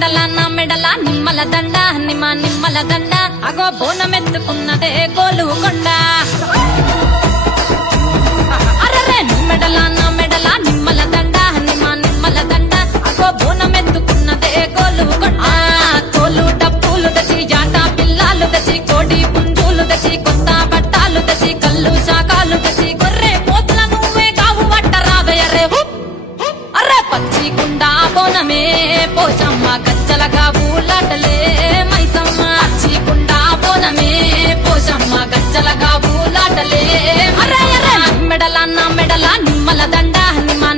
మెడల నిమ్మల దండ నిమ్మల దండ అగో బోనమెత్తుకున్నదే గోలుకొండ అరరే మెడల నిమ్మల దండ నిమ్మల దండ అగో బోనమెత్తుకున్నదే గోలుకొండ తోలు డప్పులు దచి జాట పిల్లాలు దచి కోడి పుంజులు దచి కొత్త బట్టాలు దచి కళ్ళు శాకాలు దచి గొర్రె పోతుల నువ్వే కావు వట్ట రావయ్యరే అరే పచ్చి కుండా బోనమే పోషమ్మ గచ్చలగా ఊలాటలే మైసమ్మ పచ్చి కుండా బోనమే పోషమ్మ గచ్చలగా ఊలాటలే అరే అరే మెడల నిమ్మల దండ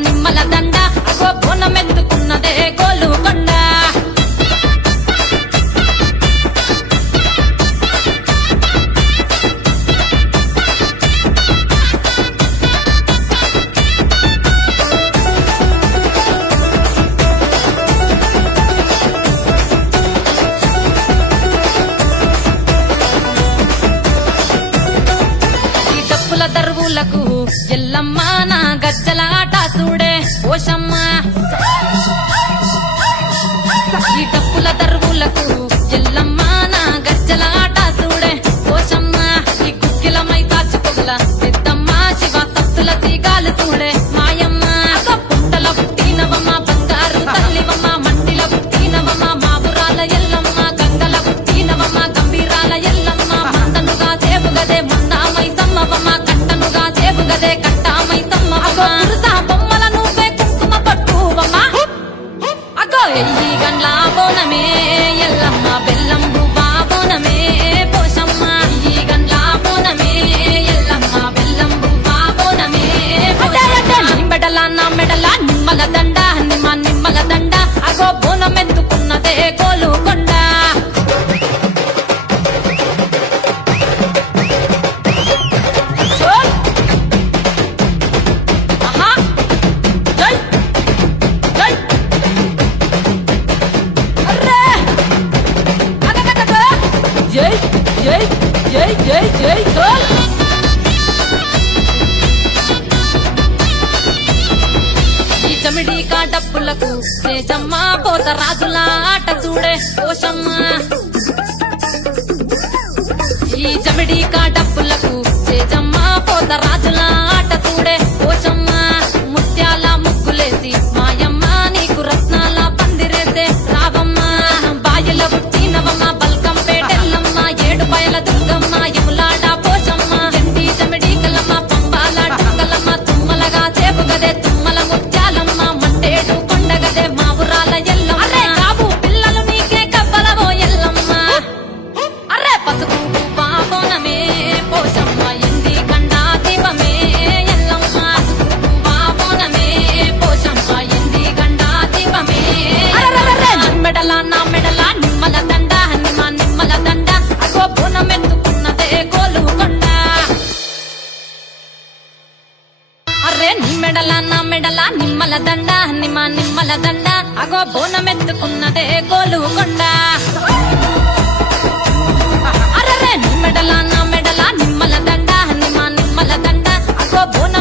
నిమ్మల దండ అగో బోనమెత్తుకున్నదే గోలుకొండ దరువులకు ఎల్లమ్మ నా గజ్జల ఆట చూడే పోషమ్మ ఈ డప్పుల దరువులకు ఎల్లమ్మ నా గజ్జల ఆట చూడే పోషమ్మ ఈ కుక్కిల మై సాచుకోగల పెద్దమ్మ శివ సత్తుల తీగాలు చూడే మాయమ్మ పుట్టల పుట్టినవమ్మ బంగారు తల్లివమ్మ మంటిల పుట్టినవమ్మ మాబురాల ఎల్లమ్మ గంగల పుట్టినవమ్మ గంభీరాల ఎల్లమ్మ మందనుగా సేపుగదే మందా మైసమ్మవమ్మ కట్టనుగా సేపుగదే కట్టామై సమ్మవమ్మ పురుసా బొమ్మల నువ్వే కుంకుమ పట్టువమ్మ అగో ఎయ్యి గండ్ల బోనమే ఎల్లమ్మ బెల్లం బువ్వా బోనమే పోషమ్మ ఎయ్యి గండ్ల బోనమే ఎల్లమ్మ బెల్లం బువ్వా బోనమే మెడల నిమ్మల దండ నిమ్మల దండ అగో బోనమెత్తుకున్నదే గోలుకొండ ఈ చమిడి డప్పులకు తేజమ్మ పోత రాజుల ఆట చూడే పోషమ్మ ఈ చమిడి డప్పులకు తేజమ్మ పోత రాజుల ఆట చూడే పోషమ్మ ముత్యాల ముగ్గులేసి మాయమ్మ నీకు రత్నాల పందిరేసే రావమ్మ బాయల పుట్టినవమ్మ బల్కం పేటెల్లమ్మ ఏడు బయల దుర్గమ్మ యములాడ పోషమ్మ ఎండి చమిడి కలమ్మ పంబాల డుంగలమ్మ తుమ్మలగా సేపుగదే తుమ్మల ముత్యాలమ్మ మంటేడు కొండగదే మావురాల ఎల్లమ్మ అరే కావు పిల్లలు నీకే కబ్బలవో ఎల్లమ్మ అరే పసుపు బోనమే పోషమ్మ ఎండి కండా దీపమే ఎల్లమ్మ పసుపు బోనమే పోషమ్మ ఎండి కండా దీపమే మెడల నిమ్మల దండ నిమ్మల దండ అగో బోనమెత్తుకున్నదే గోలుకొండ అరే మెడల నిమ్మల దండ నిమ్మల దండ అగో బోనమెత్తుకున్నదే గోలుకొండ అరే మెడల నిమ్మల దండ నిమ్మల దండ అగో బోన